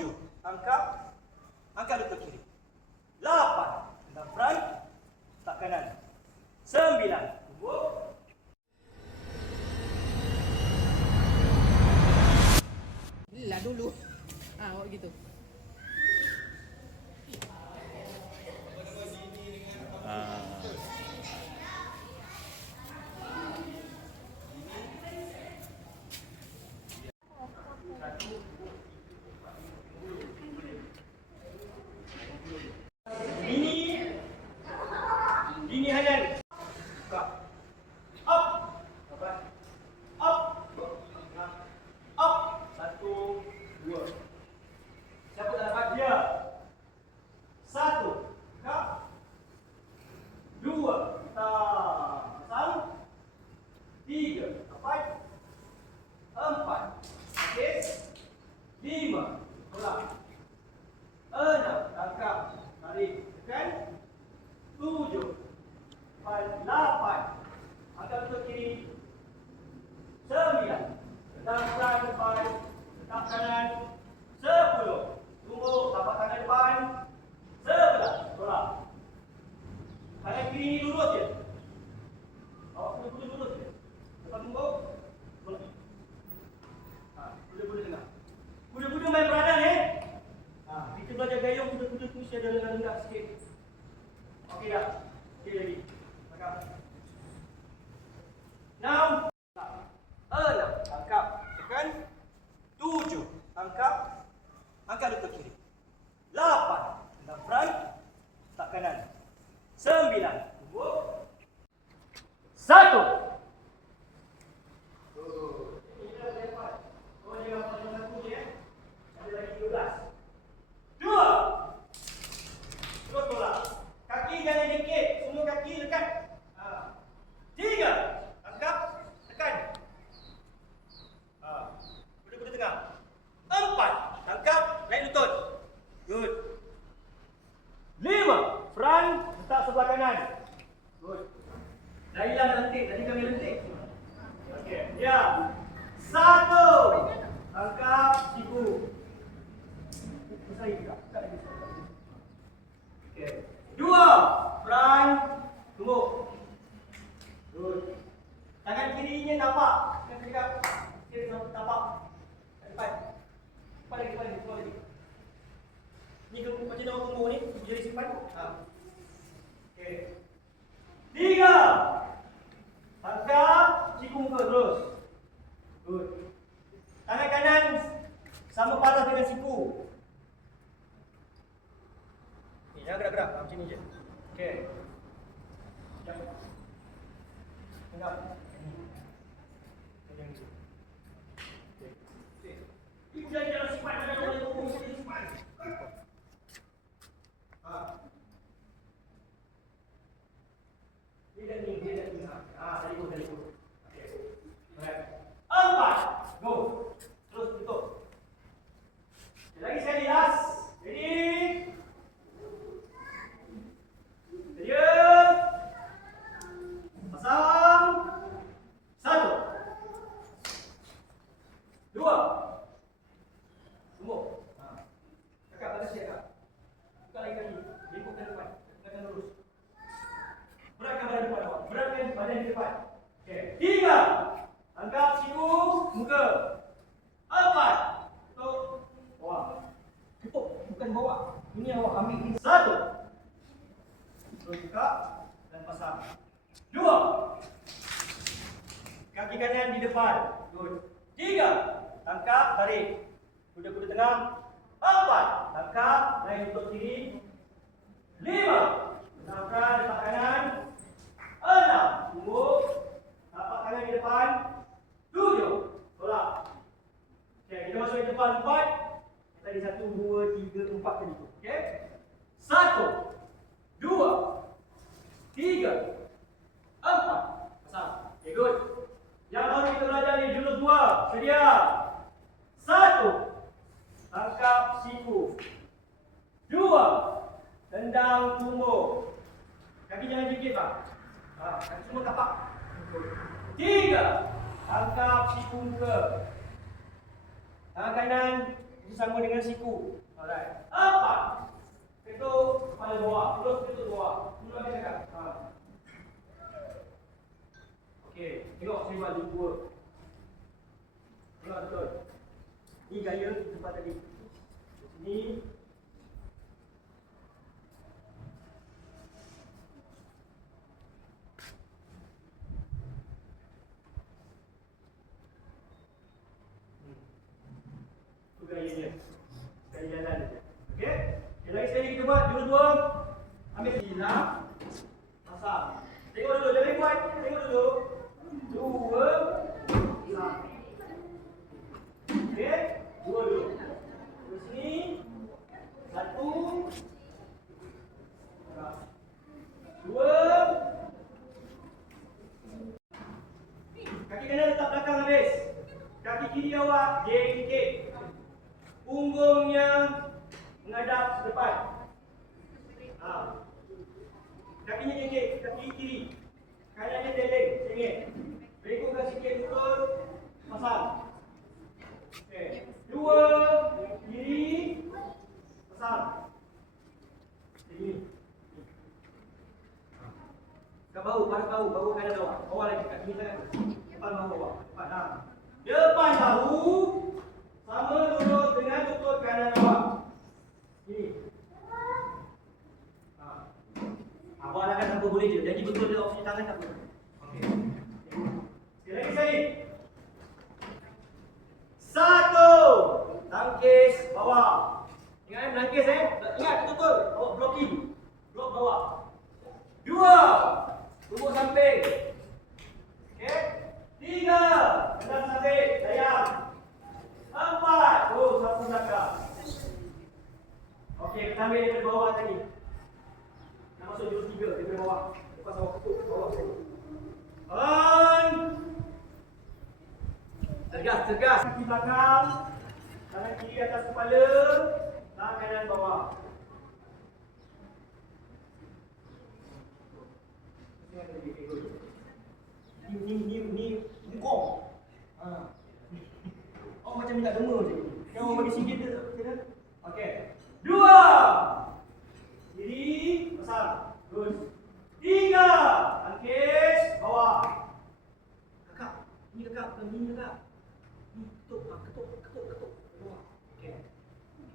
7, angkat lutut kiri. 8, tendang front, tak kanan. 9, tunggu. Lah dulu. Awak gitu. Ini hanya up, up, up. 1, 2. Siapa tak dapat dia? 1, kap. 2, pasang. 3, dapat. 4, okey. 5, tolak. 6, tangkap, tarik, tekan. 7, 8, angkat lutut kiri. 9, tendang front depan, letak kanan. 10, tunggu, tapak tangan depan. 11, tolak. Tangan kiri ni lurus je. Awak kuda-kuda lurus je. Lepas tunggu, tolak. Kuda-kuda tengah. Kuda-kuda main peranan kita belajar gayung kuda-kuda tu mesti ada rendah-rendah sikit. Okey dah. Okey lagi. Tangkap. Now, 6, tangkap, tekan. 7, tangkap, angkat lutut kiri. 8, tendang front, tak kanan. 9, tunggu. 1. Ada lagi 12. 2. Terus tolak. Kaki jangan dikit, semua kaki dekat. 3, angkat, tekan. Kuda-kuda tengah. 4, tangkap, naik lutut. Good. 5, front, letak sebelah kanan. Good. Dah hilang lentik, tadi kami lentik. Okey, ya. 1, tangkap, siku. Saya juga, tak lagi. Okey. 2, front, tunggu. Good. Tangan kirinya tapak. Kan dekat. Kiri tapak. Depan. Depan lagi. Ni macam nama tunggu ni, jadi simpan. Okey. 3. Tangkap, siku muka terus. Good. Tangan kanan sama paras dengan siku. Ni jangan gerak-gerak, macam ni je. Okey. Jangan. Tengah. Macam ni. Okey. Ibu jangan simpan, jangan tunggu, simpan. Dia dah ni. Dari pun. Okey. Baik. 4. Go. Terus tutup. Lagi sekali last. Ready? Sedia. Pasang. 1. 2. Tunggu. Kakak balas dia kak. Buka lagi kali. Lingkupkan depan. Tegakkan lurus. Beratkan badan depan awak. Beratkan badan di depan. Okey. 3. Angkat siku, muka. 4. Tutup. Bawah. Tutup, bukan bawah. Ini awak ambil ini. 1. Terus buka dan pasang. 2. Kaki kanan di depan. Good. 3. Tangkap, tarik. Kuda-kuda tengah. 4. Tangkap, naik lutut kiri. 5. Tangkap depan kanan. 6. Tunggu. Tapak kanan di depan. 7. Tolak. Okey, kita masuk ke depan 4. Tadi 1, 2, 3, 4 tadi tu. Okey. 1, 2, 3, 4. Pasang. Okey, good. Yang baru kita belajar ni jurus 2. Sedia. 1. Tangkap siku. 2. Tendang tumbuk. Kaki jangan gigit bang. Kaki semua tapak. 3. Tangkap siku muka. Tangan kanan Bersama dengan siku. Alright. 4. Ketuk kepala bawah. Terus ketuk bawah. Dulu ada cakap. Okey. Tengok saya buat dua. Tengok betul. Ni gaya tempat tadi. Sini. Tu gayanya. Sekali jalan je. Okey? Yang lagi sekali kita buat dua-dua. Ambil silang. Pasang. Tengok dulu, jangan buat. Tengok dulu. 2 pasang. Okey? 2 dulu. Terus sini. 1 2. Kaki kanan letak belakang habis. Kaki kiri awak jeng sikit. Punggungnya menghadap ke depan. Kakinya jengking, kaki kiri. Kanannya teleng, sengit. Bengkokkan sikit betul. Pasang. Okey. 2 kiri. Pasang. Sini. Kat bahu, pada bahu, bahu kanan awak. Awak lagi kat sini sangat. Depan bahu awak. Depan. Depan bahu. Sama lurus dengan lutut kanan awak. Ini. Awak akan tanpa boleh je. Jadi betul dia opsi tangan tak boleh. Okey. Sekali lagi sekali. 1. Tangkis bawah. Ingat menangkis Ingat betul. Awak blocking. Blok bawah. 2. Tubuh samping. Okey. 3. Kenan samping. Dayang. 4. Oh, sapu belakang. Okey, kita ambil daripada bawah tadi. Nak masuk jurus 3 daripada bawah. Lepas awak ketuk bawah tadi. On. Tegas. Kaki belakang. Tangan kiri atas kepala. Tangan kanan bawah. Ni bungkong. Oh macam minta dema je. Yang orang bagi singgit dia macam mana? Okey. 2. Kiri, pasang. Terus. 3. Tangkis, bawah. Kakak. Ni kakak, bukan ni kakak. Ni ketuk. Bawah. Okey.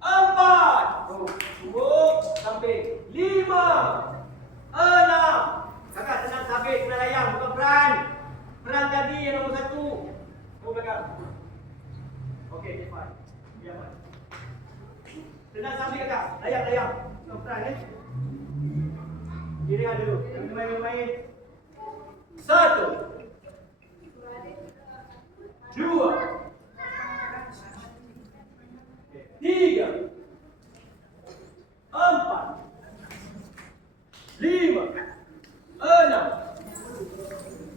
4. Oh, tubuh samping. 5. 6. Kakak tenang sabit, tenang layang, bukan peran. Peran tadi yang nombor 1. Nombor belakang. Okey, cepat. Biar. Tenang sabit kakak. Layang. Bukan peran Kiri ada dulu. Jangan main. 1. 2. 3. 4. 5. 6.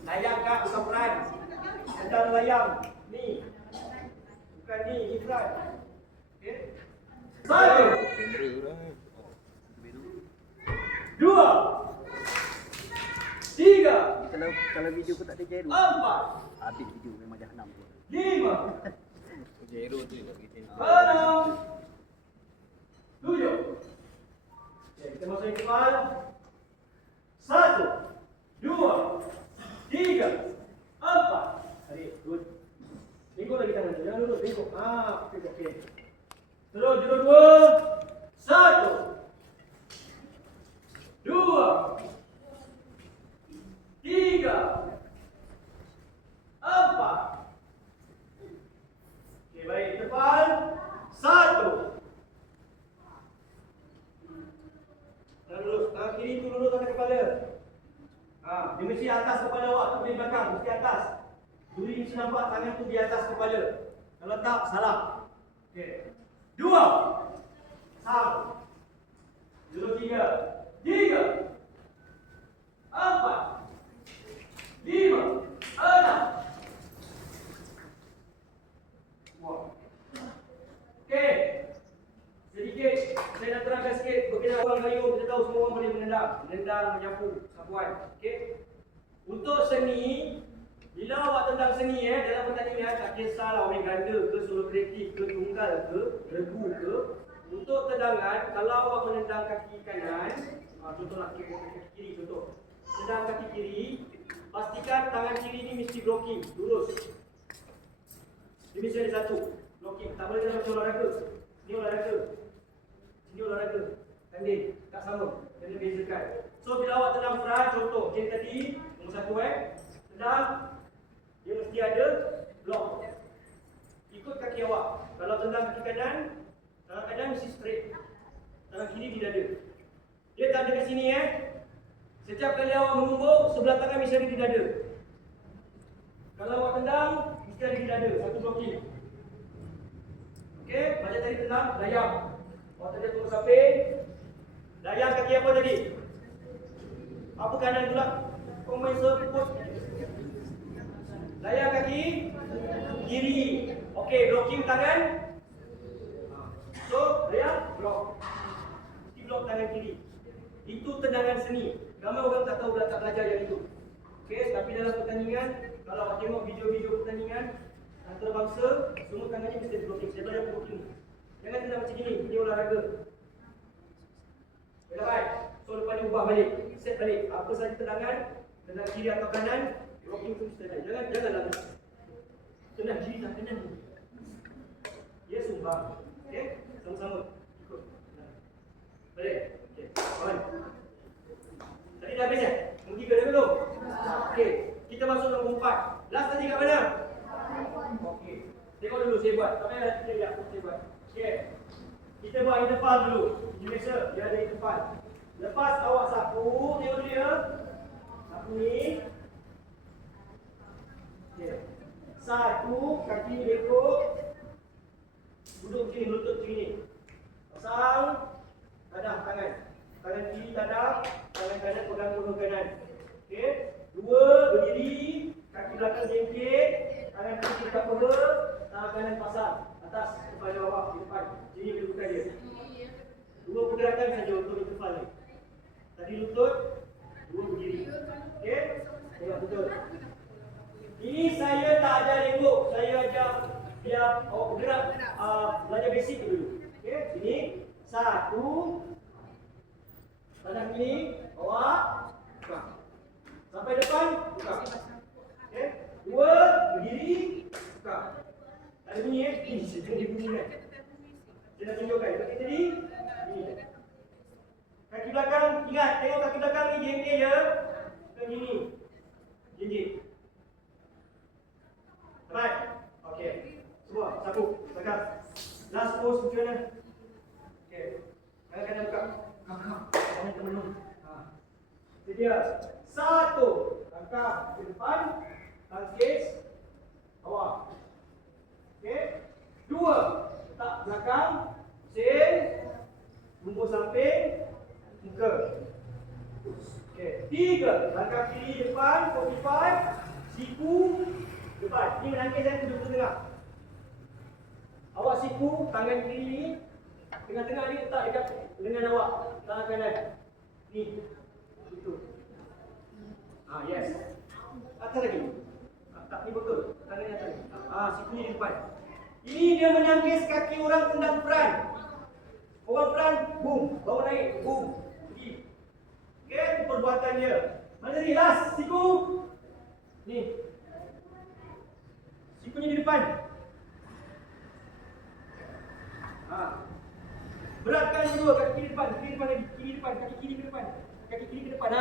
Layang kak, bukan peran. Sedang layang. Ni. Bukan ni peran. Okey. 1. 2. 3. Kalau video aku tak ada gyro. 4. Habis video memang jahanam tu. 5. Gyro tu tak kita. 6. 7. Okey, kita masuk yang kepal. 1. 2. 3. 4. Tarik, good. Tengok lagi tangan tu. Jangan duduk, tengok. Okey. Terus, jurus 2. 1. 2. 3. 4. Okey, baik. Depan. 1. Tangan lurus. Tangan kiri tu lurus atas kepala. Dia mesti atas kepala awak, tak boleh belakang. Mesti atas. Duri mesti nampak tangan tu di atas kepala. Kalau tak, salah. Okey. 2. Sang. Jurus 3. 3. 4. 5. 6. Wah. Okey. Sedikit saya nak terangkan sikit berkenaan orang kayu. Kita tahu semua orang boleh menendang, menyapu, sapuan. Okey. Untuk seni Bila awak tendang seni dalam pertandingan, tak kisahlah main ganda ke, solo kreatif ke, tunggal ke, regu ke. Untuk tendangan, kalau awak menendang kaki kanan, contohlah kaki kiri contoh. Tendang kaki kiri, pastikan tangan kiri ni mesti blocking, lurus. Dia mesti ada satu, blocking. Tak boleh macam olahraga. Ni olahraga. Sini olahraga. Tanding, tak sama. Kena bezakan. So bila awak tendang front, contoh game tadi, nombor 1 tendang, dia mesti ada block. Ikut kaki awak. Kalau tendang kaki kanan, tangan kanan mesti straight. Tangan kiri di dada. Dia tak ada kat sini Setiap kali awak mengumbuk, sebelah tangan mesti ada di dada. Kalau awak tendang, mesti ada di dada. Satu blocking. Okey, macam tadi tendang, dayang. Awak tadi turun samping. Dayang kaki apa tadi? Apa kanan pula? Kau main serput. Dayang kaki kiri. Okey, blocking tangan. So, dayang block. Mesti block tangan kiri. Itu tendangan seni. Ramai orang tak tahu, tak belajar yang itu. Okey, tapi dalam pertandingan, kalau awak tengok video-video pertandingan antarabangsa, semua tangannya mesti blocking. Saya belajar blocking. Jangan tendang macam gini, ini olahraga. Baik. So lepas ni ubah balik, set balik. Apa saja tendangan, tendang kiri atau kanan, blocking tu mesti ada. Jangan lama. Tendang kiri dan kanan. Ya, sumbang. Okey, sama-sama ikut. Balik. Okey, on. Tadi dah habis Mungkin ke belum? Okey, kita masuk nombor 4. Last tadi kat mana? Okey. Tengok dulu saya buat. Tak payah kita lihat saya buat. Okey. Kita buat interval dulu. Ini biasa, dia ada interval. Lepas awak sapu, tengok dia. Sapu ni. Okey. Satu, kaki lekuk. Duduk sini, lutut sini. Pasang. Dadah tangan. Tangan kiri dadah, tangan kanan pegang punuk kanan. Okey. Dua, berdiri. Kaki belakang jengkit. Tangan kiri dekat peha. Tangan kanan pasang. Atas kepada bawah di depan. Sini kedudukan dia. Dua pergerakan saja untuk interval ni. Tadi lutut, dua berdiri. Okey? Tengok betul. Ini saya tak ajar lembut. Saya ajar biar awak bergerak, belajar basic dulu. Okey? Sini. Satu. Tangan kiri, bawah. Buka. Sampai depan, buka. Okey? Dua, berdiri, buka. Ada bunyi Ini saya dia bunyi kan. Saya nak tunjukkan. Kaki tadi. Ini. Kaki belakang. Ingat. Tengok kaki belakang ni jengkit je. Ke gini. Jengkit. Right. Okey. Semua. Sapu. Tegas. Last pose macam mana? Okey. Tangan kanan buka. Tangan temenung. Itu dia. Satu. Langkah ke depan. Tangkis. Bawah. Okey. Dua, letak belakang, sen, tumbuk samping, muka. Okey. Tiga, langkah kiri depan, 45, siku depan. Ini menangkis saya duduk tengah. Awak siku, tangan kiri ni, tengah-tengah ni letak dekat lengan awak, tangan kanan. Ni, itu. Yes. Atas lagi. Tak, ni betul. Tangan yang atas. Siku ni di depan. Ini dia menangkis kaki orang tendang front. Orang front, boom. Bawa naik, boom. Pergi. Okey, itu perbuatan dia. Mana tadi? Last, siku. Ni. Sikunya di depan. Beratkan dua kaki kiri depan, kiri depan lagi, kiri depan, kaki kiri ke depan. Kaki kiri ke depan.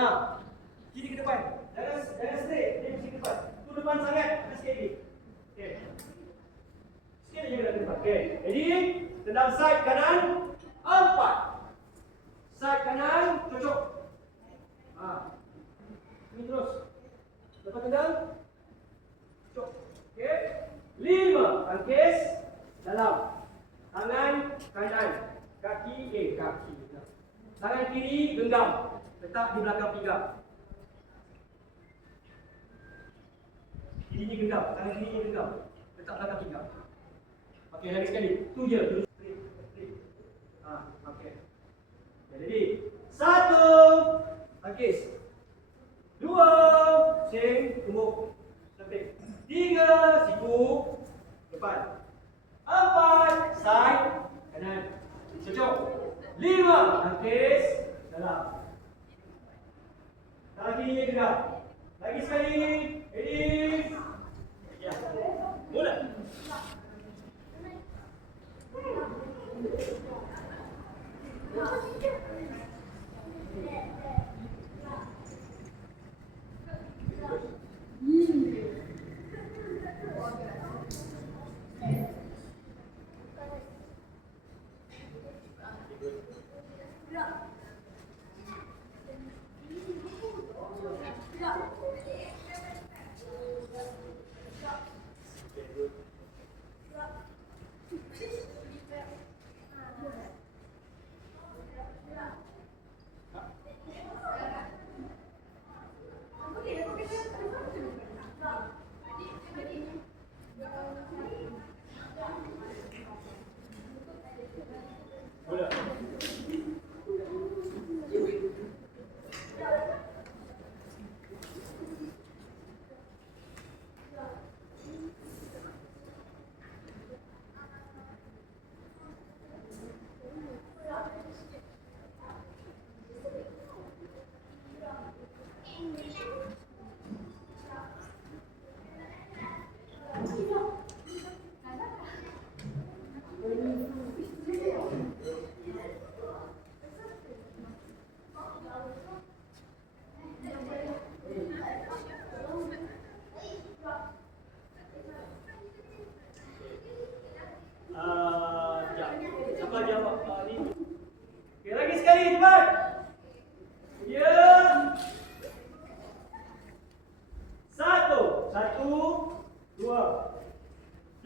Kiri ke depan. Jangan straight, dia mesti ke depan. Tu depan sangat, sikit lagi. Okey. Sikit lagi ke depan. Okey. Jadi, tendang side kanan, 4. Side kanan, cocok. Ini terus. Lepas tendang, cocok. Okey. 5. Tangkis, dalam. Tangan kanan. Kaki. Tangan kiri, genggam. Letak di belakang pinggang. Kiri ni genggam, tangan kiri ni genggam. Letak belakang pinggang. Okey, lagi sekali. Tu je. Straight. Okey. Jadi, 1. Tangkis. 2. Sing, tumbuk. Sampai. depan. 4, side kanan. Cocok. 5, tangkis dalam. Tangan kiri gerak. Lagi sekali. Ready. Ya. Mula. Mula. Ya. Siapa lagi awak ni? Okey, lagi sekali cepat. Ya. 1, 2,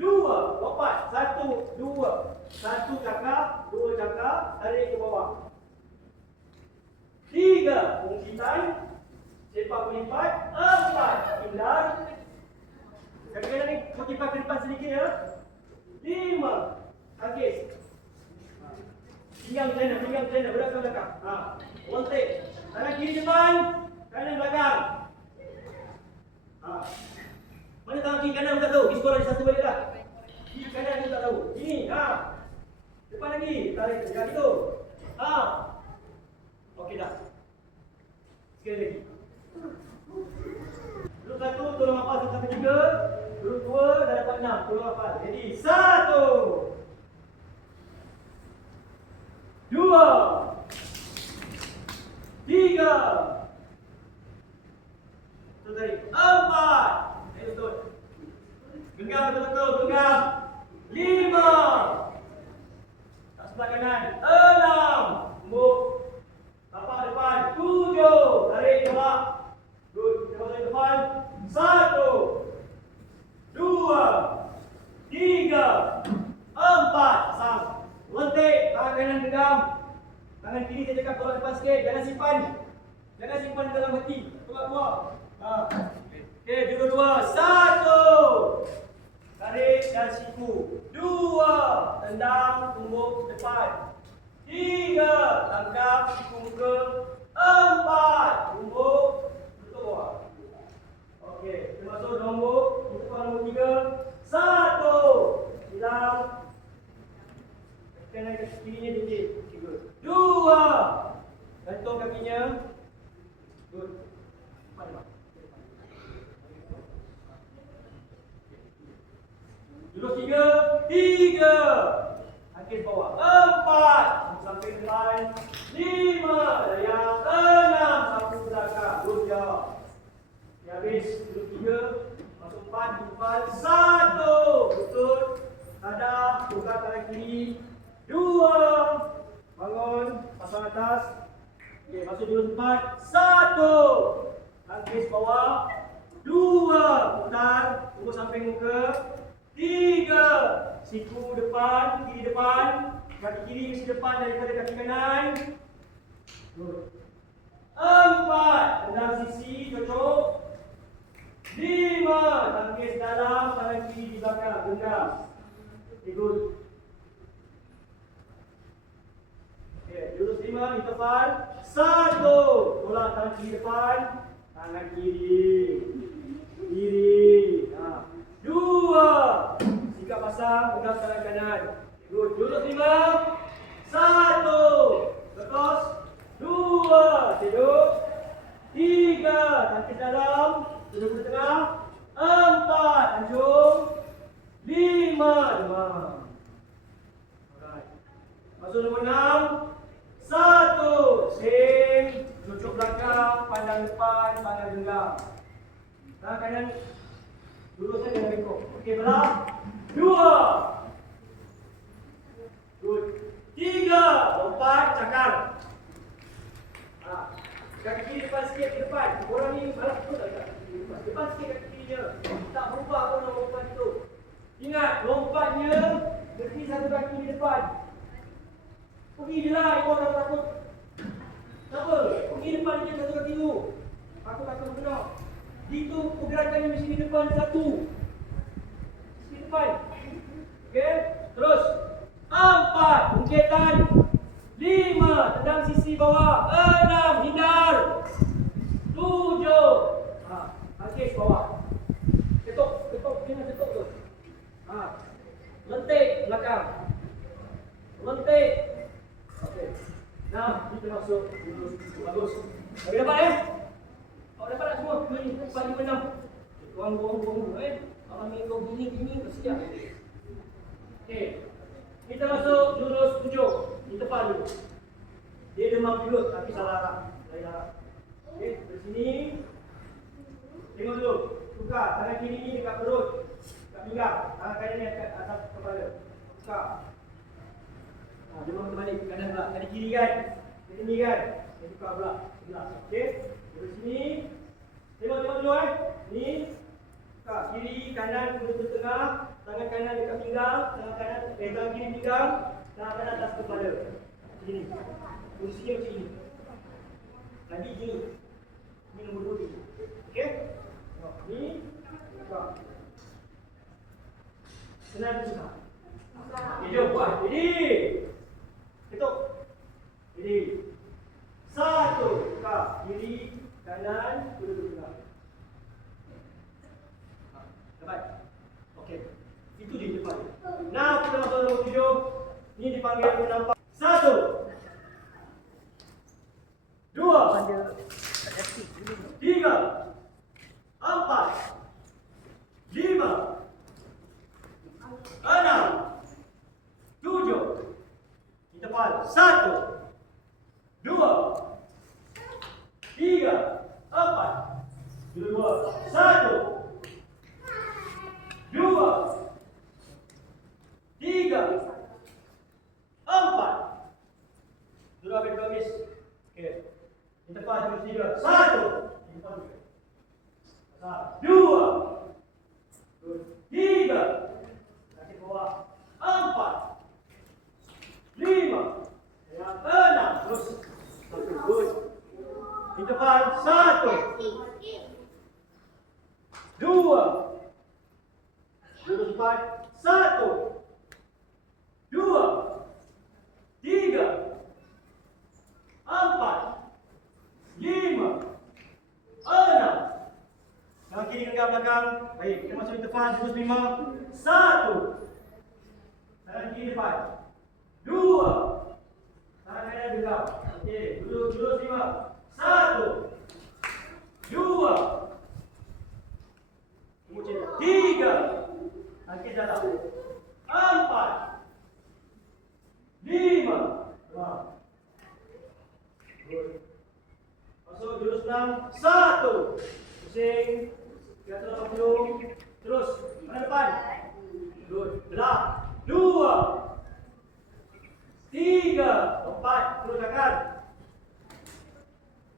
2, lompat. 1, 2. 1 cakap, 2 cakap, tarik ke bawah. 3, pungkitan. Sepak berlipat. 4, pindah. Kadang-kadang ni motifah ke depan sedikit ya. 5, tangkis. Pinggang channel, berat ke belakang. One take. Tangan kiri depan, kanan belakang. Mana tangan kiri kanan aku tak tahu. Di sekolah ada satu balik dah. Kiri kanan aku tak tahu. Ini, depan lagi, tarik macam itu. Okey dah. Sekali lagi. Duduk 1, tolong hafal sampai 3. Duduk 2, dah dapat 6. Tolong hafal. Jadi 1, 2, 3. Betul tarik. 4. Betul. Genggam betul-betul, genggam. 5. Tak sebelah kanan. 6. Tumbuk. Tapak depan. 7. Tarik tolak. Good. Kita balik depan. 1, 2, 3, 4. Sam. Lentik. Tangan kanan genggam. Tangan kiri saya cakap tolak depan sikit. Jangan simpan. Jangan simpan di dalam hati. Tolak keluar. Okey, dua-dua. 1. Tarik dan siku. 2. Tendang tumbuk depan. 3. Tangkap siku muka. 4. Tumbuk tutup bawah. Okey, kita masuk nombor. Untuk nombor 3. 1. Hilang. Tekan kaki kirinya dikit. Okay, good. 2. Gantung kakinya. Good. 4. Duduk 3. Angkat bawah. 4. Sampai depan. 5. Dayang. 6. Sapu belakang. Good job. Ya, habis. Duduk 3. Masuk 4. Depan. 1. Betul. Tadah. Buka tangan kiri. 2. Bangun. Pasang atas. Okey, masuk dulu tempat. 1. Tangkis bawah. 2. Putar. Tunggu samping muka. 3. Siku depan, kiri depan. Kaki kiri mesti depan daripada kaki kanan. Good. 4. Tendang sisi, cocok. 5. Tangkis dalam, tangan kiri di belakang. Genggam. Okay, good. Okay, jurus 5 di depan. 1. Tolak tangan kiri depan. Tangan kiri. Kiri. 2. Dua. Sikap pasang, pegang tangan kanan. Good. Duduk 5. 1. Lepas. 2. Tidur. 3. Tangkis dalam. Duduk ke tengah. 4. Anjung. 5. Demam. Alright. Masuk nombor 6. 1. Sing. Cucuk belakang. Pandang depan. Pandang genggam. Tangan kanan. Lurus saja dengan bengkok. Okey, belah. 2. Good. 3. 4. Cakar. Kaki kiri depan sikit ke depan. Korang ni malas betul tak dekat kaki kiri depan. Depan sikit kaki kirinya. Tak berubah pun nak lompat itu. Ingat, lompatnya mesti satu kaki di depan. Pergi je lah, ikut orang takut. Kenapa? Pergi depan je satu kaki tu. Aku takut kena. Itu pergerakannya mesti di depan satu. Di depan. Okey, terus. 4. Ungkitan. 5. Tendang sisi bawah. 6. Hindar. 7. Angkis bawah. Ketuk. Kena ketuk tu. Lentik belakang. Lentik. Okey. Nah, kita masuk. Bagus. Bagi dapat Awak dapat tak semua? Ni, 4, 5, 6. Buang. Awak ambil kau gini, kesiap. Okey. Kita masuk jurus 7. Di depan dulu. Dia demam juga tapi salah arah. Lain arah. Okey, dari sini. Tengok dulu. Tukar tangan kiri ni dekat perut. Dekat pinggang. Tangan kanan ni dekat atas kepala. Tukar. Demam terbalik ke kanan pula. Tadi kiri kan? Dari sini kan? Dia tukar pula. Okey. Dari sini. Tengok dulu Ni. Tukar kiri, kanan, perut tengah. Tangan kanan dekat pinggang. Tangan kiri pinggang. Tangan kanan atas kepala. Begini. Posisinya macam ini. Tadi gini. Ini nombor 2 ni. Okey? Tengok. Ni. Tukar. Senang tu susah. Okay, jom buat. Jadi. Ketuk. Jadi. 1. Tukar. Kiri. Kanan. Duduk tengah. Dapat? Okey. Itu di depan. Nah, kita masuk nombor 7. Ini dipanggil penampak. 1. 2. 3. 4. 5. 6. 7. Di depan. 1. 2. 3. 4. 2. 1. 2. 3. 4. Dulu ambil gamis. Okey. Di depan jurus 3. 1. Di depan 2. 3. Kaki bawah. 4. 5. 6. Terus. Good. Di depan 1. 2. Jurus 4. 1. 2. 3. 4. 5. 6. Tangan kiri genggam belakang. Baik, kita masuk di depan. Jurus 5. 1. Tangan kiri depan. 2. Tangan kanan genggam. Okey, jurus 5. 1. 2. Kemudian 3. Angkis dalam. 4. 5. Good. Masuk jurus 6. 1. Pusing. 380. Terus. Mana depan? Good. Belah. 2. 3. 4. Terus akan.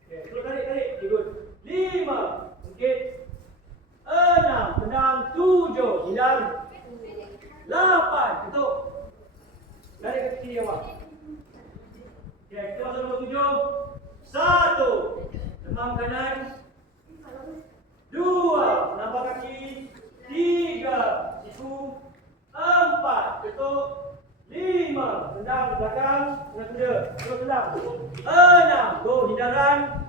Okay. Terus tarik. Good. 5. Ungkit. 6. Tendang. 7. Hindar. 8. Ketuk. Tarik ke kiri awak. Okay, kita masuk nombor 7. 1. Demam kanan. 2. Nampak kaki. 3. Siku. 4. Ketuk. 5. Tendang ke belakang. Tengah kuda. Terus tendang. 6. Go hindaran.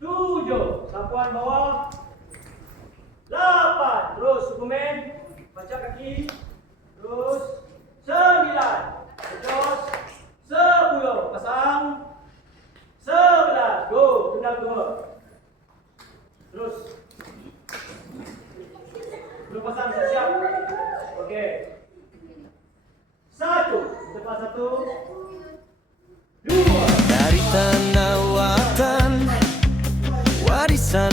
7. Sapuan bawah. 8. Terus Superman. Baca kaki. Terus 9. Terus 10. Pasang. 11. Go. Tendang dua. Terus. Belum pasang, siap. Okey. 1. Depan 1. 2. Dari tanah watan warisan